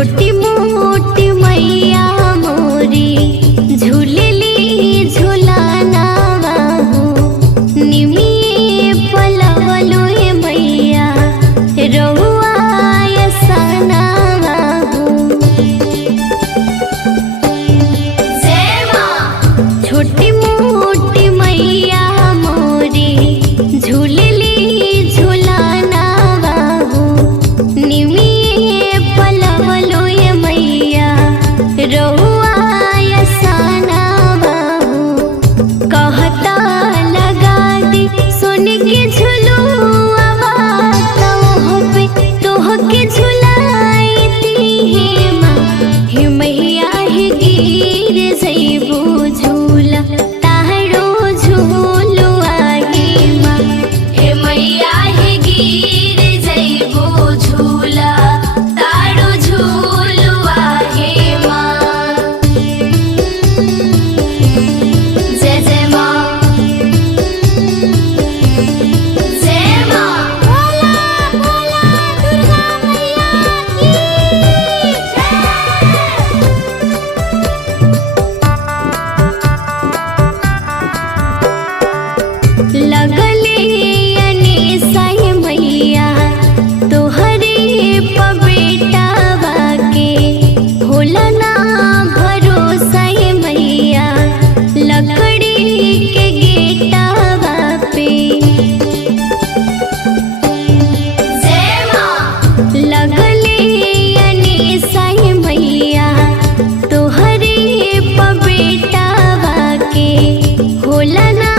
छोटी मोटी मैया मोरी झूलेली झूलाना बाहू निमिये पलवलो हे मैया रहुआ यसाना बाहू। छोटी मोटी मैया मोरी झूलेली झूलाना बाहू निमिये पलवलो हे मैया रहुआ यसाना बाहू। कहता लगा दी सुन के झुलुआ तोह के झुलाई हे माँ हे मैया हे गिर जइबू झूला तारो झूलुआ हे माँ हे मैया हे गिर जइबू झूला तारो झूलुआ हे माँ। जय जय माँ जय माँ बोला बोला दुर्गा मैया की जय। लगले अनेसाई मैया तोहरे पबेटावा के होला ना भरोसा हे मैया लकड़ी के गेटावा पे। लगले अनेसाई मैया तोहरे पबेटावा के होला ना